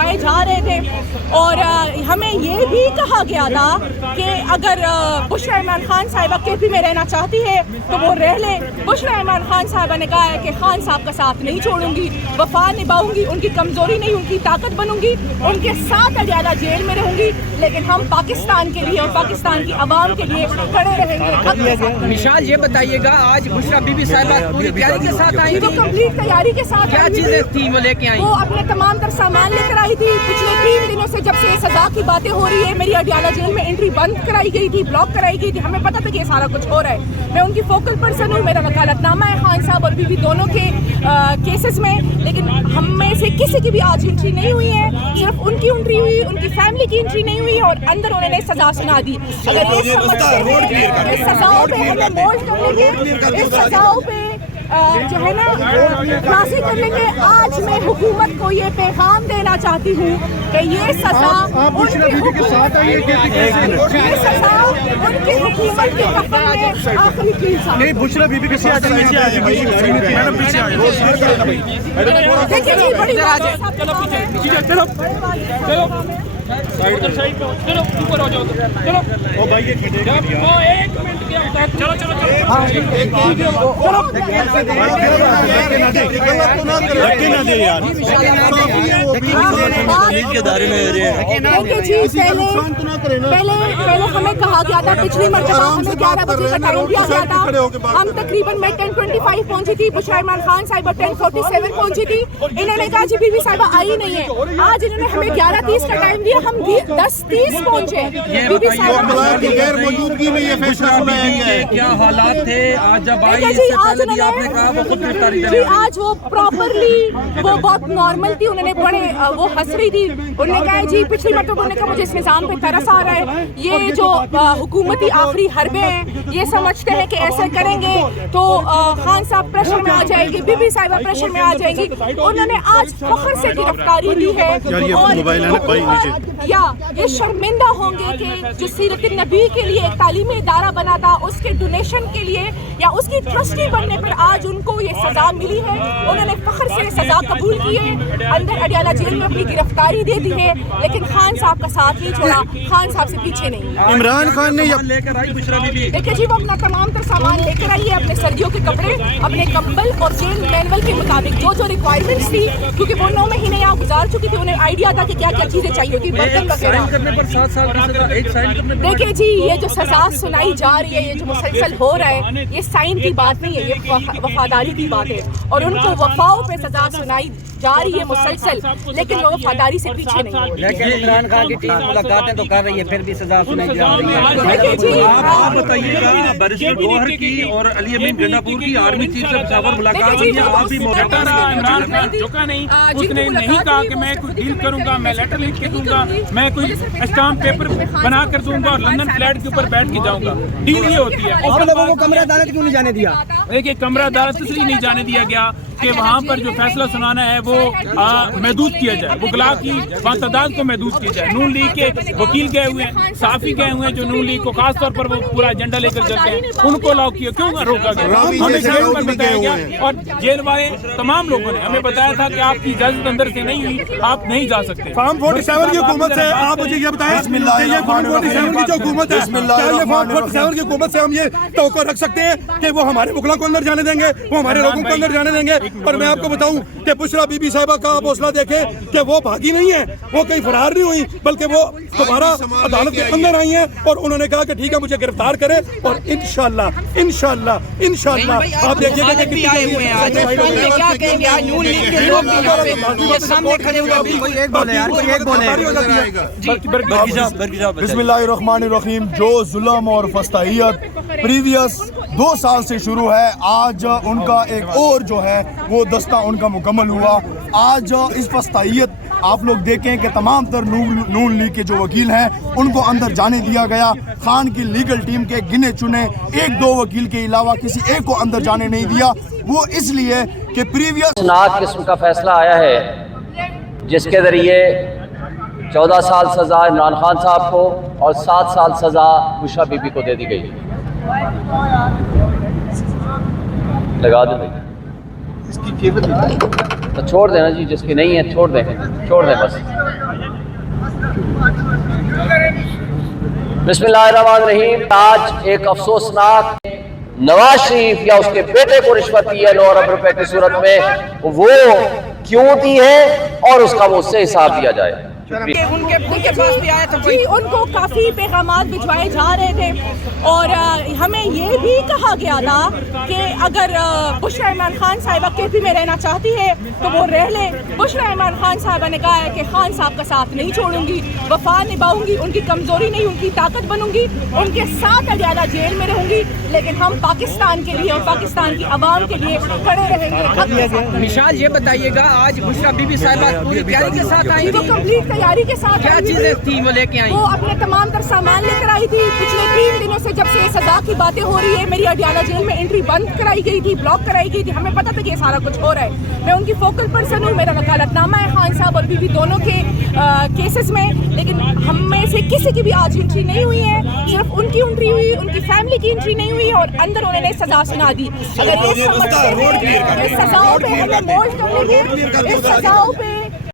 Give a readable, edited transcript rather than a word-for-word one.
بھجوائے جا رہے تھے اور ہمیں یہ بھی کہا گیا تھا کہ اگر بشریٰ عمران خان صاحبہ KP میں رہنا چاہتی ہے تو وہ رہ لے. بشریٰ عمران خان صاحبہ نے کہا ہے کہ خان صاحب کا ساتھ نہیں چھوڑوں گی, وفا نبھاؤں گی, ان کی کمزوری نہیں ان کی طاقت بنوں گی, ان کے ساتھ اڈیالہ جیل میں رہوں گی, لیکن ہم پاکستان کے لیے اور پاکستان کی عوام کے لیے کھڑے رہیں گے. مشال یہ بتائیے گا, آج بشریٰ بی بی صاحبہ پوری تیاری کے ساتھ آئی تھی, کمپلیٹ تیاری کے ساتھ کیا چیزیں تھی وہ لے کے آئی؟ وہ اپنے تمام تر سامان لے کر آئی تھی. پچھلے 3 دنوں سے جب سے سزا کی باتیں ہو رہی ہے, میری اڈیالہ جیل میں انٹری بند کرائی گئی تھی, بلاک کرائی گئی تھی. ہمیں پتہ تھا کہ یہ سارا کچھ ہو رہا ہے. میں ان کی فوکل پرسن ہوں, میرا وکالت نامہ ہے خان صاحب اور بی بی دونوں کے کیسز میں, لیکن ہم میں سے کسی کی بھی آج انٹری نہیں ہوئی ہے. صرف ان کی انٹری ہوئی, ان کی فیملی کی انٹری نہیں ہوئی اور اندر انہوں نے سزا سنا دی. اگر یہ سمجھتے ہیں اس سزاؤں پہ ہمیں مولڈ کر لیں گے, اس سزاؤں پہ جو ہے نا راضی کر لیں گے. آج میں حکومت کو یہ پیغام دینا چاہتی ہوں کہ یہ سزا ان کی حکومت کے کفن میں آخری چیز ہے. بشریٰ بی بی کے ساتھ دیکھیے جی, بڑی پہلے ہمیں کہا گیا تھا, پچھلی مرتبہ ہمیں 11 بجے کا ٹائم دیا گیا تھا. ہم تقریباً میں 10:25 پہنچی تھی, بشریٰ عمران خان صاحبہ 10:47 پہنچی تھی. انہوں نے کہا جی بی بی صاحبہ آئی نہیں ہے. آج انہوں نے ہمیں 11:30 کا ٹائم دیا, ہم 10:30 پہنچے. بی بی صاحبہ کی غیر موجودگی میں یہ فیصلہ سنایا گیا ہے. کیا حالات تھے آج جب آئی؟ آپ نے کہا وہ خود گرفتاری جی آج وہ پراپرلی وہ بہت نارمل تھی. انہوں نے بڑے وہ ہنس رہی تھی. انہوں نے کہا جی پچھلی مرتبہ انہوں نے کہا مجھے اس نظام پہ ترس آ رہا ہے, یہ جو حکومتی آخری حربے ہیں یہ سمجھتے ہیں کہ ایسے کریں گے تو خان صاحب پریشر میں آ جائے گی, بی بی صاحبہ پریشر میں آ جائیں گی. انہوں نے آج فخر سے گرفتاری دی ہے اور یا یہ شرمندہ ہوں گے کہ جو سیرت النبی کے لیے ایک تعلیمی ادارہ بنا تھا, اس کے ڈونیشن کے لیے یا اس کی ٹرسٹی بننے پر آج ان کو یہ سزا ملی ہے. انہوں نے فخر سے سزا قبول کی ہے, اندر اڈیالہ جیل میں اپنی گرفتاری دے دی ہے, لیکن خان صاحب کا ساتھ نہیں چھوڑا, خان صاحب سے پیچھے نہیں. عمران خان نے لے کر آئی بشریٰ بی بی, دیکھیں جی وہ اپنا تمام تر سامان لے کر آئی ہے, اپنے سردیوں کے کپڑے, اپنے کمبل اور جیل مینول کے مطابق جو ریکوائرمنٹس تھی, کیونکہ وہ 9 مہینے یہاں گزار چکی تھی, انہیں آئیڈیا تھا کہ کیا کیا چیزیں چاہیے ہوتی, برتن وغیرہ. دیکھیں جی یہ جو سزا سنائی جا رہی ہے, یہ جو مسلسل ہو رہا ہے, یہ سائن کی بات نہیں ہے, یہ وفاداری کی بات ہے. اور ان کو وفاؤں پہ سزا سنائی جا رہی ہے مسلسل, لیکن وہ وفاداری سے پیچھے نہیں ہو. لیکن عمران خان کی ٹیم ملاقاتیں تو کر رہی ہے, پھر بھی سزا سنائی جا رہی ہے. آپ بتائیے گا بیرسٹر گوہر کی اور علی امین گنڈاپور کی آرمی چیف سے پشاور ملاقات ہوئی ہے, آپ بھی موجود ہیں. عمران خان جھکا نہیں, اس نے نہیں کہا کہ میں کوئی ڈیل کروں گا, میں لیٹر لکھ کے دوں گا, میں کوئی اسٹامپ پیپر بنا کر دوں گا اور لندن فلیٹ کے اوپر بیٹھ کے جاؤں گا. ڈیل یہ ہوتی ہے. آپ لوگوں کو کمرہ عدالت کیوں نہیں جانے دیا؟ دیکھیے کمرہ عدالت اس لیے نہیں جانے دیا گیا کہ وہاں پر جو فیصلہ سنانا ہے وہ محدود کیا جائے, وکلاء کی تعداد کو محدود کیا جائے. نون لیگ کے وکیل گئے ہوئے ہیں, صحافی گئے ہوئے ہیں جو نون لیگ کو خاص طور پر وہ پورا ایجنڈا لے کر چلتے ہیں, ان کو الاؤ کیا کیوں روکا گیا؟ ہمیں جیل پر بتایا گیا اور جیل والے تمام لوگوں نے ہمیں بتایا تھا کہ آپ کی اجازت اندر سے نہیں ہوئی, آپ نہیں جا سکتے. فارم 47 کی حکومت سے آپ مجھے یہ بتائیں کہ یہ فارم 47 کی جو حکومت ہے, یہ فارم 47 کی حکومت سے ہم یہ توقع رکھ سکتے ہیں کہ وہ ہمارے وکلاء کو اندر جانے دیں گے, وہ ہمارے لوگوں کو اندر جانے دیں گے؟ اور میں آپ کو بتاؤں کہ بشریٰ بی بی صاحبہ کا آپ حوصلہ دیکھیں کہ وہ بھاگی نہیں ہے, وہ کہیں فرار نہیں ہوئی, بلکہ وہ دوبارہ عدالت کے اندر آئی ہیں اور انہوں نے کہا کہ ٹھیک ہے مجھے گرفتار کریں, اور انشاءاللہ آپ دیکھیے گا کہ بسم اللہ الرحمن الرحیم. جو ظلم اور فستائیت پریویس 2 سال سے شروع ہے, آج ان کا ایک اور جو ہے وہ دستہ ان کا مکمل ہوا. آج اس فستائیت آپ لوگ دیکھیں کہ تمام تر نون لیگ کے جو وکیل ہیں ان کو اندر جانے دیا گیا. خان کی لیگل ٹیم کے گنے چنے 1-2 وکیل کے علاوہ کسی ایک کو اندر جانے نہیں دیا, وہ اس لیے کہ پریویس ناک قسم کا فیصلہ آیا ہے جس کے ذریعے 14 سال سزا عمران خان صاحب کو اور 7 سال سزا بشریٰ بی بی کو دے دی گئی. لگا دیں بھائی, تو چھوڑ دینا جی، جس کی نہیں ہے چھوڑ دیں بس. بسم اللہ الرحمن الرحیم. آج ایک افسوسناک نواز شریف یا اس کے بیٹے کو رشوت دی ہے 9 ارب روپے کی صورت میں، وہ کیوں دی ہے اور اس کا وہ اس سے حساب دیا جائے. ان کے پاس بھی آیا تھا جی، ان کو کافی پیغامات بھجوائے جا رہے تھے اور ہمیں یہ بھی کہا گیا تھا کہ اگر بشریٰ عمران خان صاحبہ KP میں رہنا چاہتی ہے تو وہ رہ لے. بشریٰ عمران خان صاحبہ نے کہا ہے کہ خان صاحب کا ساتھ نہیں چھوڑوں گی، وفا نبھاؤں گی، ان کی کمزوری نہیں ان کی طاقت بنوں گی، ان کے ساتھ اڈیالہ جیل میں رہوں گی، لیکن ہم پاکستان کے لیے اور پاکستان کی عوام کے لیے کھڑے رہیں گے. مشال یہ بتائیے گا آج بشریٰ بی بی صاحبہ پوری تیاری کے ساتھ آئی وہ کمپلیٹ تیاری کے ساتھ کیا چیزیں تھی وہ لے کے آئی؟ وہ اپنے تمام تر سامان لے کر آئی تھی. پچھلے 3 دنوں سے جب سے سزا کی باتیں ہو رہی ہے، میری اڈیالہ جیل میں انٹری بند کرائی گئی تھی، بلاک کرائی گئی تھی. ہمیں پتا تھا کہ یہ سارا کچھ ہو رہا ہے. میں ان کی فوکل پرسن ہوں، میرا وکالت نامہ ہے خان صاحب اور بی بی دونوں کے کیسز میں، لیکن ہم میں سے کسی کی بھی آج انٹری نہیں ہوئی ہے. صرف ان کی انٹری ہوئی، ان کی فیملی کی انٹری نہیں ہوئی اور اندر انہوں نے سزا سنا دی. اگر اس سزاؤں پہ ہمیں مولڈ کرنے کی، اس سزاؤں پہ